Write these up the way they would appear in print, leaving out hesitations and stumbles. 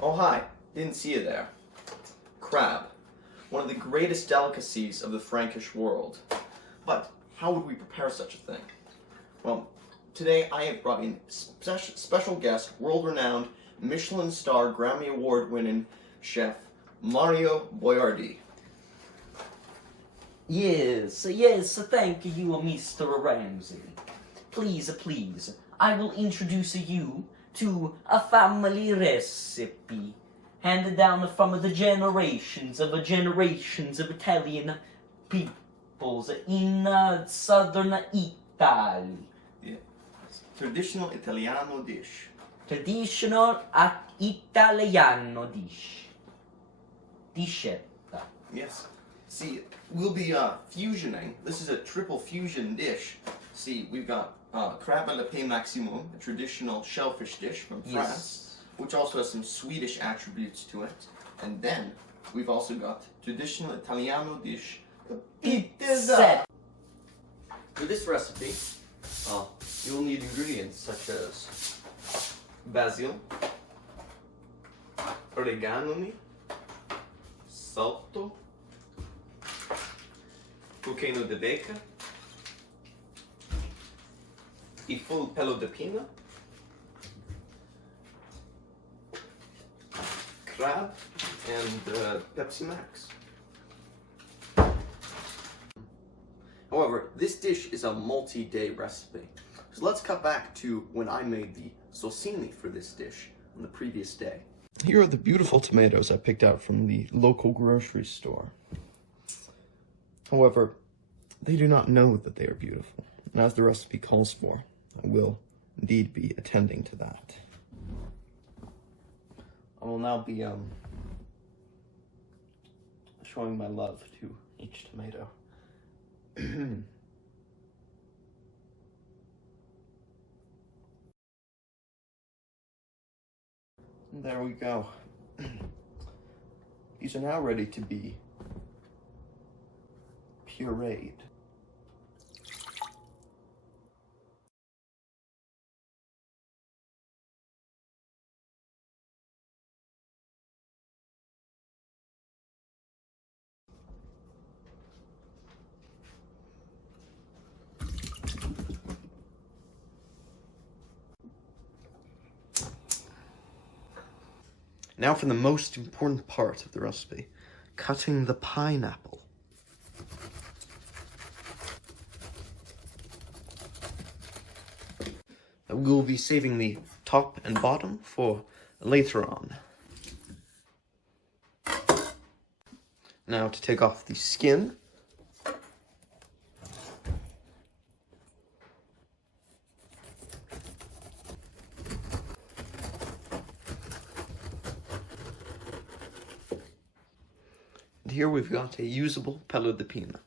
Oh hi, didn't see you there. Crab, one of the greatest delicacies of the Frankish world. But how would we prepare such a thing? Well, today I have brought in special guest, world-renowned, Michelin star, Grammy award-winning chef, Mario Boy-Ar-Dee. Yes, thank you, Mr. Ramsey. Please, I will introduce you to a family recipe handed down from the generations of Italian peoples in southern Italy. Yeah. Traditional Italiano dish. Traditional Italiano dish. Dishetta. Yes. See, we'll be fusioning. This is a triple fusion dish. See, we've got crab à la pain maximum, a traditional shellfish dish from France, which also has some Swedish attributes to it. And then we've also got traditional Italiano dish, pizza. For this recipe, you will need ingredients such as basil, oregano, salto, bucchino di bacca, il full pelo di pina, crab, and Pepsi Max. However, this dish is a multi-day recipe. So let's cut back to when I made the saucini for this dish on the previous day. Here are the beautiful tomatoes I picked out from the local grocery store. However, they do not know that they are beautiful, and as the recipe calls for, I will indeed be attending to that. I will now be showing my love to each tomato. There we go. These are now ready to be pureed. Now for the most important part of the recipe, cutting the pineapple. We'll be saving the top and bottom for later on. Now to take off the skin. And here we've got a usable pelo di pina.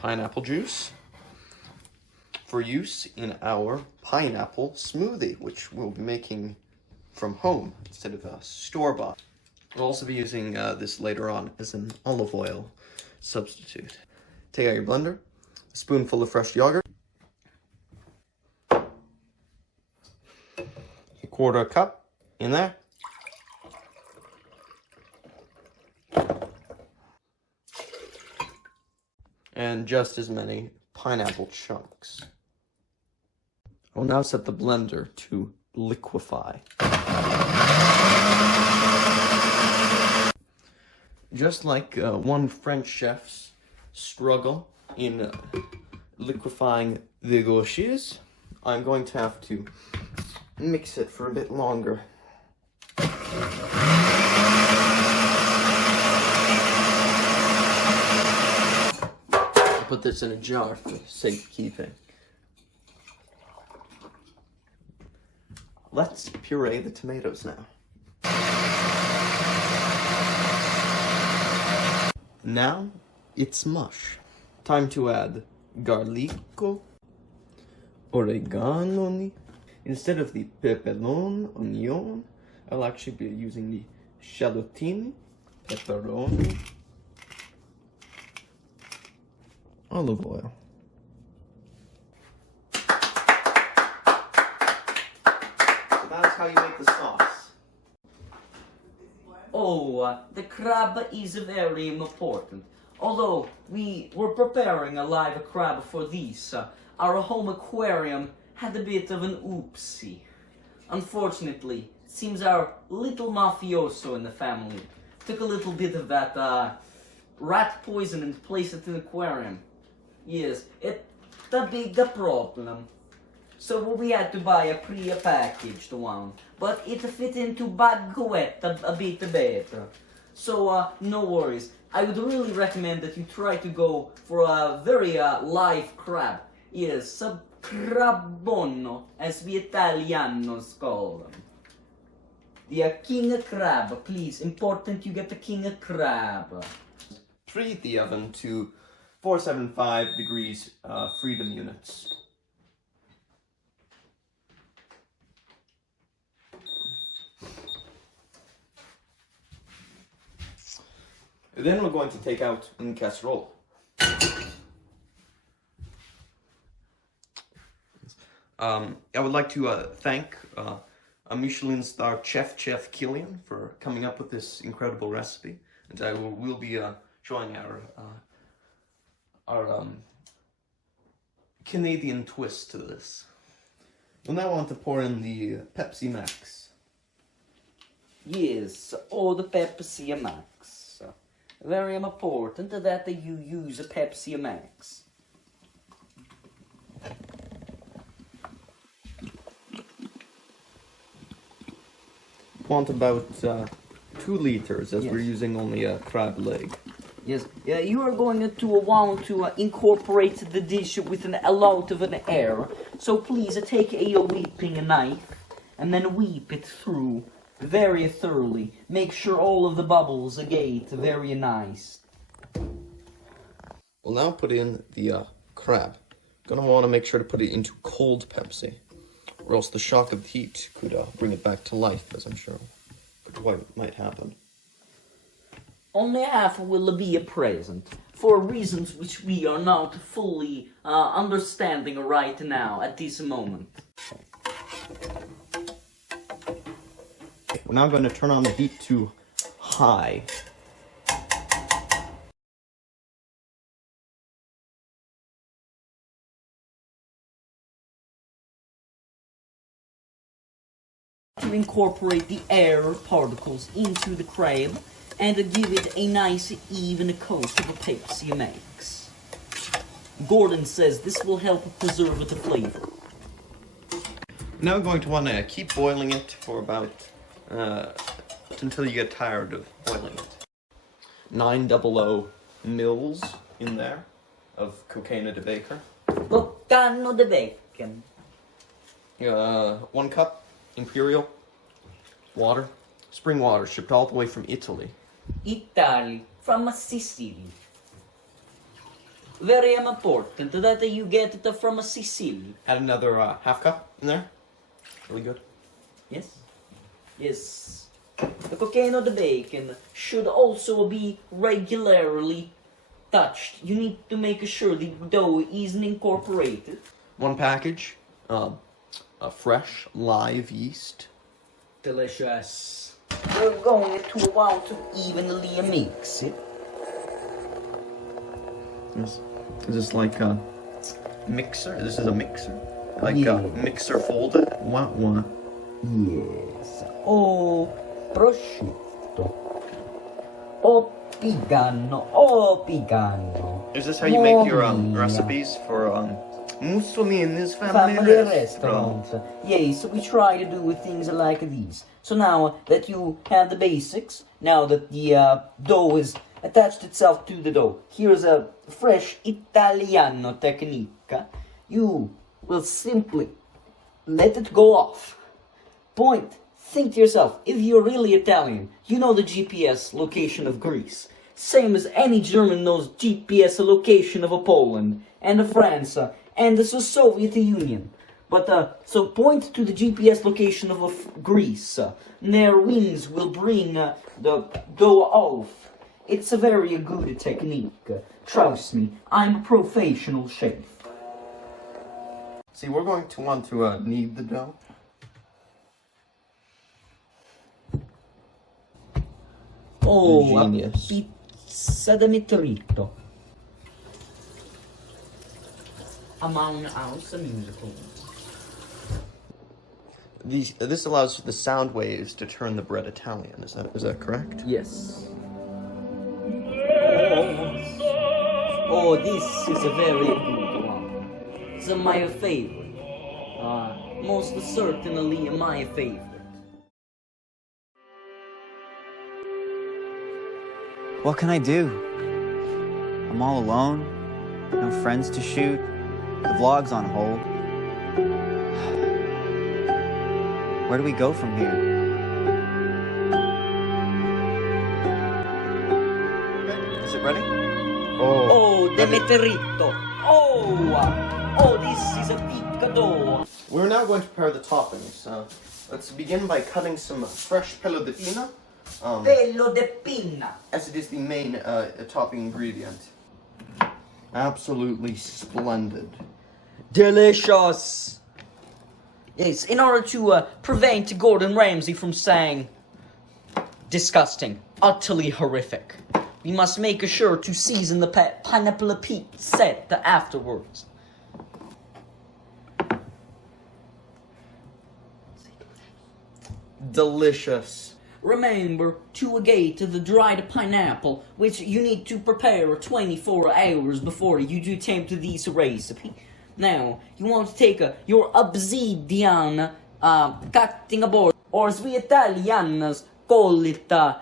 Pineapple juice for use in our pineapple smoothie, which we'll be making from home instead of a store-bought. We'll also be using this later on as an olive oil substitute. Take out your blender, a spoonful of fresh yogurt, a quarter cup in there, and just as many pineapple chunks. I'll now set the blender to liquefy. Just like one French chef's struggle in liquefying the gauchis, I'm going to have to mix it for a bit longer. I'll put this in a jar for safekeeping. Let's puree the tomatoes now. Now it's mush. Time to add garlico, oregano. Instead of the peperone, onion, I'll actually be using the shallottini, pepperoni, olive oil. That's how you make the sauce. Oh, the crab is very important. Although we were preparing a live crab for this, our home aquarium had a bit of an oopsie. Unfortunately, it seems our little mafioso in the family took a little bit of that rat poison and placed it in the aquarium. Yes, it's a big problem. So we had to buy a pre-packaged one, but it fit into baguette a bit better. So no worries. I would really recommend that you try to go for a very live crab. Yes, a crabbonno, as we Italianos call them. The king crab, please. Important you get the king crab. Preheat the oven to 475 degrees freedom units. Then we're going to take out in casserole. I would like to thank a Michelin star chef Kilian for coming up with this incredible recipe, and I will be showing our Canadian twist to this. We'll now want to pour in the Pepsi Max. Yes, oh, the Pepsi Max. Very important that you use a Pepsi Max. Want about 2 liters, as Yes. we're using only a crab leg. Yes, you are going to want to incorporate the dish with a lot of an air. So please take a whipping knife and then whip it through very thoroughly. Make sure all of the bubbles get very nice. We'll now put in the crab. Gonna want to make sure to put it into cold Pepsi, or else the shock of heat could bring it back to life, as I'm sure might happen. Only half will be a present, for reasons which we are not fully understanding right now at this moment. We're now going to turn on the heat to high. To incorporate the air particles into the crab and give it a nice even coat of a Pepsi Max. Gordon says this will help preserve the flavor. Now we're going to want to keep boiling it for about until you get tired of boiling it. 900 mils in there of cocaine de baker. Coccano de bacon. 1 cup imperial water, spring water shipped all the way from Italy. Italy, from Sicily. Very important that you get it from Sicily. Add another half cup in there. Really good. Yes? Yes. The cocaine or the bacon should also be regularly touched. You need to make sure the dough isn't incorporated. 1 package, fresh live yeast. Delicious. We're going to want to evenly mix it. Is this like a mixer? This is a mixer? Like Yeah. a mixer folded? Wah. Yes. Oh, prosciutto. Oh, pigano. Is this how you make your Mamma mia. recipes for Mussolini's family Family restaurant? restaurant. Yes, we try to do things like these. So now that you have the basics, now that the dough is attached itself to the dough, here's a fresh Italiano technique. You will simply let it go off. Point. Think to yourself, if you're really Italian, you know the GPS location of Greece. Same as any German knows GPS location of Poland, and of France, and the Soviet Union. But, so point to the GPS location of Greece. Their wings will bring the dough off. It's a very good technique. Trust me, I'm a professional chef. See, we're going to want to knead the dough. Oh, Genius. a pizza de mitrito. Among Us, a musical. This allows the sound waves to turn the bread Italian. Is that correct? Yes. Oh, this is a very good one. It's my favorite. Most certainly my favorite. What can I do? I'm all alone, no friends to shoot, the vlog's on hold. Where do we go from here? Is it ready? Oh, Demeterito. Oh, this is a picador. We're now going to prepare the toppings. Let's begin by cutting some fresh pelo di pina. Pelo de pinna. As it is the main topping ingredient. Absolutely splendid. Delicious. Yes, in order to prevent Gordon Ramsay from saying disgusting, utterly horrific, we must make sure to season the pineapple pizza afterwards. Delicious. Remember to get the dried pineapple, which you need to prepare 24 hours before you do attempt this recipe. Now, you want to take your obsidian cutting board, or as we Italians call it, the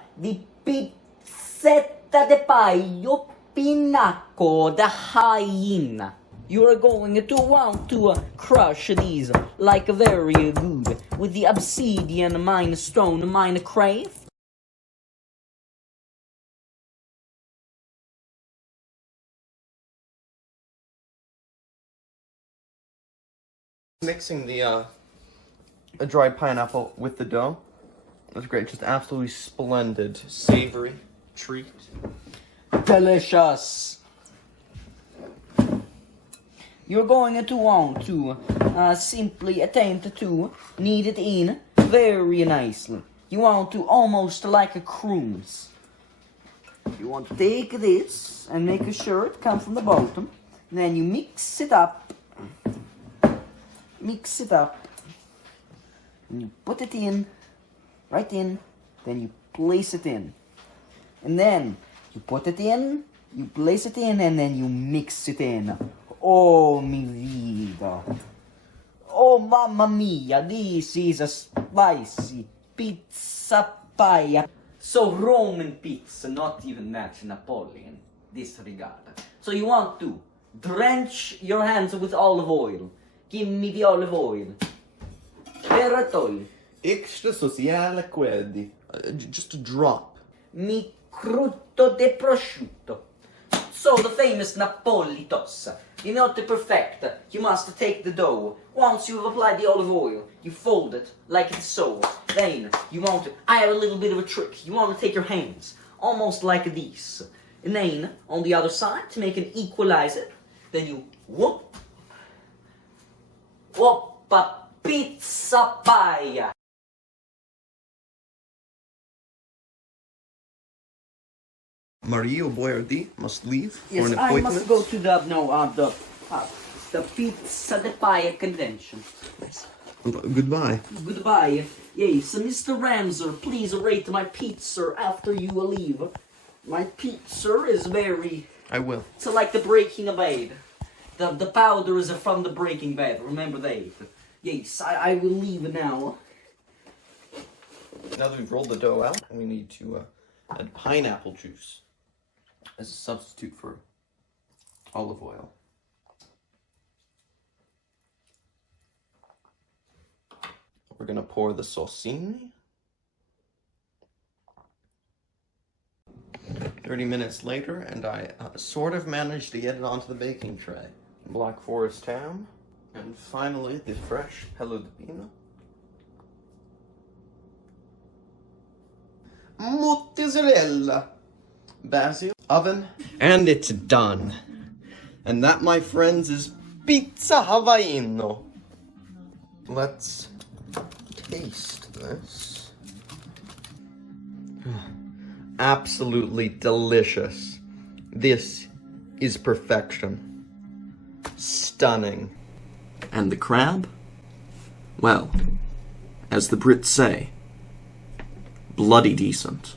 pizzetta de paio pinacco da hyena. You are going to want to crush these like very good with the obsidian mine stone Minecraft. Mixing the dried pineapple with the dough. That's great. Just absolutely splendid, savory treat. Delicious. You're going to want to simply attempt to knead it in very nicely. You want to almost like a crumbs. You want to take this and make sure it comes from the bottom. Then you mix it up. Mix it up. And you put it in, right in. Then you place it in. And then you put it in, you place it in, and then you mix it in. Oh, mi vida. Oh, mamma mia, this is a spicy pizza pie. So Roman pizza, not even match Napoleon, disregard. So you want to drench your hands with olive oil. Give me the olive oil. Peratol. Extra sociale quelli. Just a drop. Mi crudo de prosciutto. So the famous Napolitos. In order to perfect, you must take the dough. Once you have applied the olive oil, you fold it like so. Then you want to, I have a little bit of a trick. You want to take your hands, almost like this. And then, on the other side, to make an equalizer, then you whoop. Whoppa pizza pie. Mario Boy-Ar-Dee must leave for Yes, an I appointment. must go to the pizza de pie convention. Goodbye. Goodbye. Yes, Mr. Ramser, please rate my pizza after you leave. My pizza is very... I will. It's like the Breaking Bad. The powder is from the Breaking Bad, remember that. Yes, I will leave now. Now that we've rolled the dough out, we need to add pineapple juice as a substitute for olive oil. We're gonna pour the saucini. 30 minutes later, and I sort of managed to get it onto the baking tray. Black Forest ham, and finally the fresh pelo di pino. Mozzarella, basil, oven, and it's done. And that, my friends, is pizza hawaiino. Let's taste this. absolutely delicious. This is perfection. Stunning. And the crab? Well, as the Brits say, bloody decent.